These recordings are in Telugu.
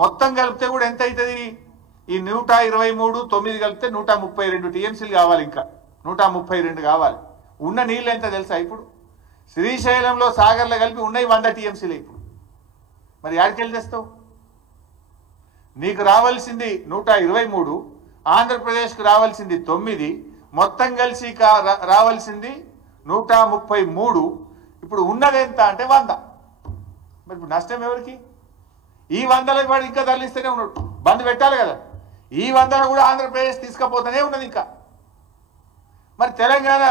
మొత్తం కలిపితే కూడా ఎంత అవుతుంది? ఈ 123 9 కలిపితే 132 టీఎంసీలు కావాలి, ఇంకా 132 కావాలి. ఉన్న నీళ్ళు ఎంత తెలుసా? ఇప్పుడు శ్రీశైలంలో సాగర్లో కలిపి ఉన్నాయి 100 టీఎంసీలు. ఇప్పుడు మరి యాడికెళ్ళి తెస్తావు? నీకు రావాల్సింది 123, ఆంధ్రప్రదేశ్కు రావాల్సింది 9, మొత్తం కలిసి రావాల్సింది 133. ఇప్పుడు ఉన్నది ఎంత అంటే 100. మరి ఇప్పుడు నష్టం ఎవరికి? ఈ 100లకు వాడు ఇంకా తరలిస్తూనే ఉన్నాడు, బంద్ పెట్టాలి కదా. ఈ 100 కూడా ఆంధ్రప్రదేశ్ తీసుకుపోతూనే ఉన్నది ఇంకా. మరి తెలంగాణ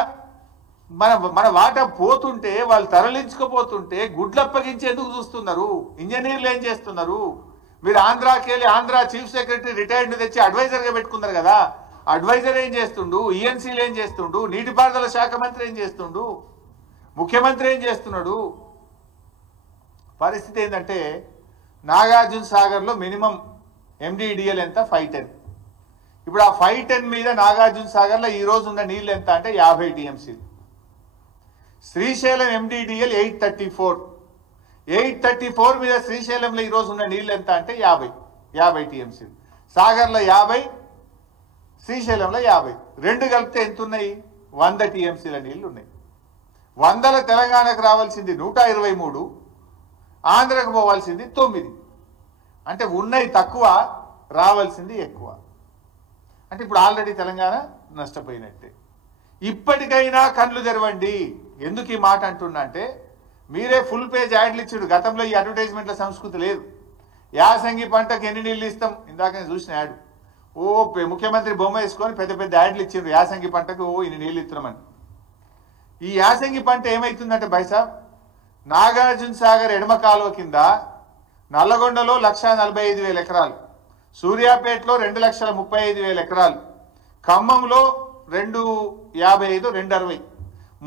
మన వాటా పోతుంటే, వాళ్ళు తరలించుకుపోతుంటే గుడ్లప్పగించి ఎందుకు చూస్తున్నారు? ఇంజనీర్లు ఏం చేస్తున్నారు? మీరు ఆంధ్రాకి వెళ్ళి ఆంధ్ర చీఫ్ సెక్రటరీ రిటైర్డ్ తెచ్చి అడ్వైజర్గా పెట్టుకున్నారు కదా, అడ్వైజర్ ఏం చేస్తుండు? ఈఎన్సీలు ఏం చేస్తుండు? నీటిపారుదల శాఖ మంత్రి ఏం చేస్తుండు? ముఖ్యమంత్రి ఏం చేస్తున్నాడు? పరిస్థితి ఏంటంటే నాగార్జున సాగర్లో మినిమం ఎండిడిఎల్ ఎంత? 510. ఇప్పుడు ఆ 510 మీద నాగార్జున సాగర్లో ఈ రోజు ఉన్న నీళ్ళు ఎంత అంటే 50 టీఎంసీలు. శ్రీశైలం ఎండిడిఎల్ 834 మీద శ్రీశైలంలో ఈ రోజు ఉన్న నీళ్ళు ఎంత అంటే 50 టీఎంసీలు. సాగర్లో 50, శ్రీశైలంలో 50, రెండు కలిపితే ఎంత ఉన్నాయి? 100 టీఎంసీల నీళ్లు ఉన్నాయి. 100ల తెలంగాణకు రావాల్సింది 123, ఆంధ్రకు పోవాల్సింది 9. అంటే ఉన్నది తక్కువ, రావాల్సింది ఎక్కువ. అంటే ఇప్పుడు ఆల్రెడీ తెలంగాణ నష్టపోయినట్టే. ఇప్పటికైనా కళ్ళు తెరవండి. ఎందుకు ఈ మాట అంటున్నా అంటే, మీరే ఫుల్ పేజ్ యాడ్లు ఇచ్చాడు. గతంలో ఈ అడ్వర్టైజ్మెంట్ల సంస్కృతి లేదు. యాసంగి పంటకు ఎన్ని నీళ్ళు ఇస్తాం, ఇందాక నేను చూసిన యాడ్. ముఖ్యమంత్రి బొమ్మ వేసుకొని పెద్ద పెద్ద యాడ్లు ఇచ్చిండ్రు. యాసంగి పంటకు ఇన్ని నీళ్ళు ఇస్తున్నామని. ఈ యాసంగి పంట ఏమవుతుందంటే బైసాబ్, నాగార్జున సాగర్ ఎడమ కాలువ కింద నల్లగొండలో 1,45,000 ఎకరాలు, సూర్యాపేటలో 2,35,000 ఎకరాలు, ఖమ్మంలో 255, 260,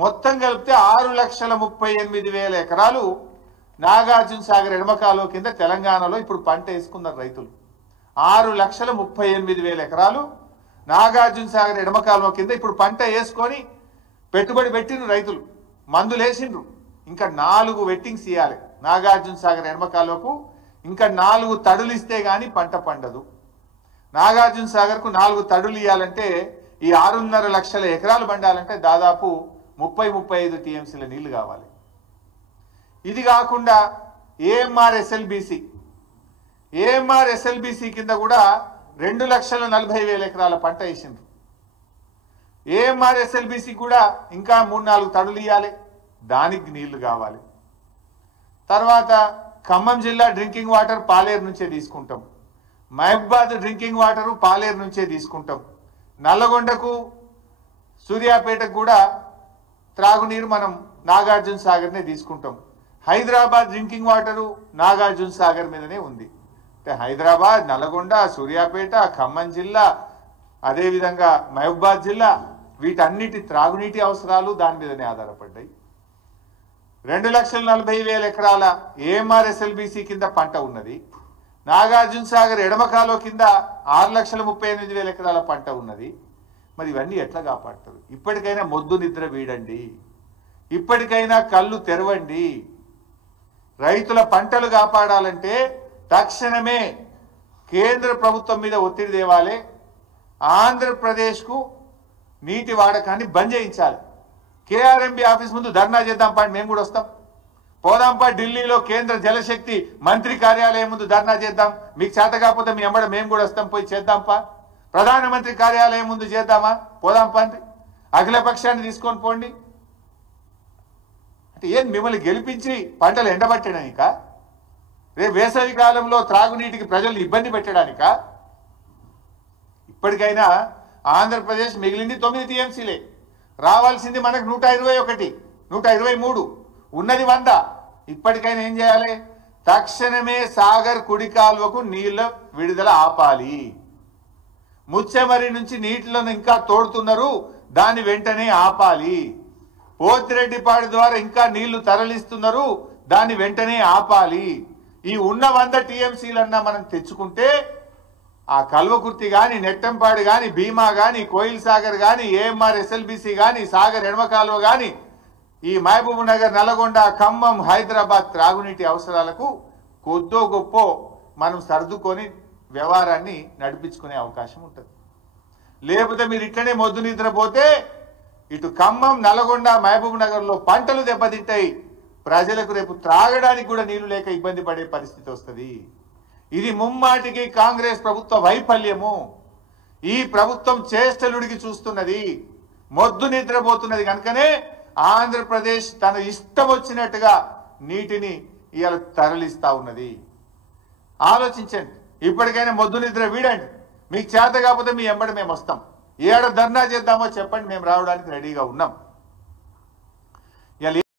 మొత్తం కలిపితే 6,38,000 ఎకరాలు నాగార్జున సాగర్ ఎడమ కాలువ కింద తెలంగాణలో ఇప్పుడు పంట వేసుకున్నారు రైతులు. 6,38,000 ఎకరాలు నాగార్జున సాగర్ ఎడమ కాలువ కింద ఇప్పుడు పంట వేసుకొని పెట్టుబడి పెట్టిండ్రు రైతులు, మందులు వేసిండ్రు. ఇంకా 4 వెట్టింగ్స్ ఇవ్వాలి నాగార్జున సాగర్ ఎడమ కాలువకు. ఇంకా 4 తడులు ఇస్తే గానీ పంట పండదు. నాగార్జున సాగర్కు 4 తడులు ఇవ్వాలంటే ఈ 6.5 లక్షల ఎకరాలు పండాలంటే దాదాపు 30-35 టీఎంసీల నీళ్లు కావాలి. ఇది కాకుండా ఏఎంఆర్ ఎస్ఎల్బిసి కింద కూడా 2,40,000 ఎకరాల పంట వేసిండ్రు. ఏఎంఆర్ ఎస్ఎల్బిసి కూడా ఇంకా 3-4 తడులు ఇవ్వాలి, దానికి నీళ్లు కావాలి. తర్వాత ఖమ్మం జిల్లా డ్రింకింగ్ వాటర్ పాలేరు నుంచే తీసుకుంటాం. మహబూబాద్ డ్రింకింగ్ వాటర్ పాలేరు నుంచే తీసుకుంటాం. నల్లగొండకు సూర్యాపేటకు కూడా త్రాగునీరు మనం నాగార్జున సాగర్నే తీసుకుంటాం. హైదరాబాద్ డ్రింకింగ్ వాటరు నాగార్జున సాగర్ మీదనే ఉంది. అంటే హైదరాబాద్, నల్లగొండ, సూర్యాపేట, ఖమ్మం జిల్లా, అదేవిధంగా మహబూబాద్ జిల్లా, వీటన్నిటి త్రాగునీటి అవసరాలు దాని మీదనే ఆధారపడ్డాయి. 2,40,000 ఎకరాల ఏఎంఆర్ ఎస్ఎల్బిసి కింద పంట ఉన్నది. నాగార్జున సాగర్ ఎడమ కాలువ కింద 6,38,000 ఎకరాల పంట ఉన్నది. మరి ఇవన్నీ ఎట్లా కాపాడతారు? ఇప్పటికైనా మొద్దు నిద్ర వీడండి, ఇప్పటికైనా కళ్ళు తెరవండి. రైతుల పంటలు కాపాడాలంటే తక్షణమే కేంద్ర ప్రభుత్వం మీద ఒత్తిడి తేవాలి. ఆంధ్రప్రదేశ్కు నీటి వాడకాన్ని బంద్ చేయించాలి. కేఆర్ఎంబి ఆఫీస్ ముందు ధర్నా చేద్దాం పాండి, మేము కూడా వస్తాం. పోదాంపా ఢిల్లీలో కేంద్ర జలశక్తి మంత్రి కార్యాలయం ముందు ధర్నా చేద్దాం. మీకు చేత కాకపోతే మీ ఎంబడ మేము కూడా వస్తాం, పోయి చేద్దాంపా. ప్రధానమంత్రి కార్యాలయం ముందు చేద్దామా, పోదాంపా. అఖిల పక్షాన్ని తీసుకొని పోండి. అంటే ఏం మిమ్మల్ని గెలిపించి పంటలు ఎండబట్టడానిక? రేపు వేసవి కాలంలో త్రాగునీటికి ప్రజల్ని ఇబ్బంది పెట్టడానిక? ఇప్పటికైనా ఆంధ్రప్రదేశ్ మిగిలింది 9 టీఎంసీలే, రావాల్సింది మనకు 121, 123, ఉన్నది 100. ఇప్పటికైనా ఏం చేయాలి? తక్షణమే సాగర్ కుడి కాలువకు నీళ్ల విడుదల ఆపాలి. ముచ్చెమరి నుంచి నీటిలను ఇంకా తోడుతున్నారు, దాన్ని వెంటనే ఆపాలి. పోతిరెడ్డిపాడు ద్వారా ఇంకా నీళ్లు తరలిస్తున్నారు, దాన్ని వెంటనే ఆపాలి. ఈ ఉన్న 100 టీఎంసీలన్నా మనం తెచ్చుకుంటే ఆ కల్వకుర్తి కానీ, నెట్టంపాడు కానీ, భీమా కానీ, కోయిల్ సాగర్ కానీ, ఏఎంఆర్ ఎస్ఎల్బిసి కానీ, సాగర్ ఎడమ కాలువ కానీ, ఈ మహబూబ్ నగర్, నల్గొండ, ఖమ్మం, హైదరాబాద్ త్రాగునీటి అవసరాలకు కొద్దో గొప్ప మనం సర్దుకొని వ్యవహారాన్ని నడిపించుకునే అవకాశం ఉంటుంది. లేకపోతే మీరు ఇట్లనే మొద్దు నిద్రపోతే ఇటు ఖమ్మం, నల్గొండ, మహబూబ్ నగర్లో పంటలు దెబ్బతింటాయి. ప్రజలకు రేపు త్రాగడానికి కూడా నీళ్లు లేక ఇబ్బంది పడే పరిస్థితి వస్తుంది. ఇది ముమ్మాటికి కాంగ్రెస్ ప్రభుత్వ వైఫల్యము. ఈ ప్రభుత్వం చేష్టలుడికి చూస్తున్నది, మొద్దు నిద్రపోతున్నది. కనుకనే ఆంధ్రప్రదేశ్ తన ఇష్టం వచ్చినట్టుగా నీటిని ఇవాళ తరలిస్తా ఉన్నది. ఆలోచించండి, ఇప్పటికైనా మొద్దు నిద్ర వీడండి. మీకు చేత కాకపోతే మీ ఎంబడి మేము వస్తాం. ఏడ ధర్నా చేద్దామో చెప్పండి, మేము రావడానికి రెడీగా ఉన్నాం.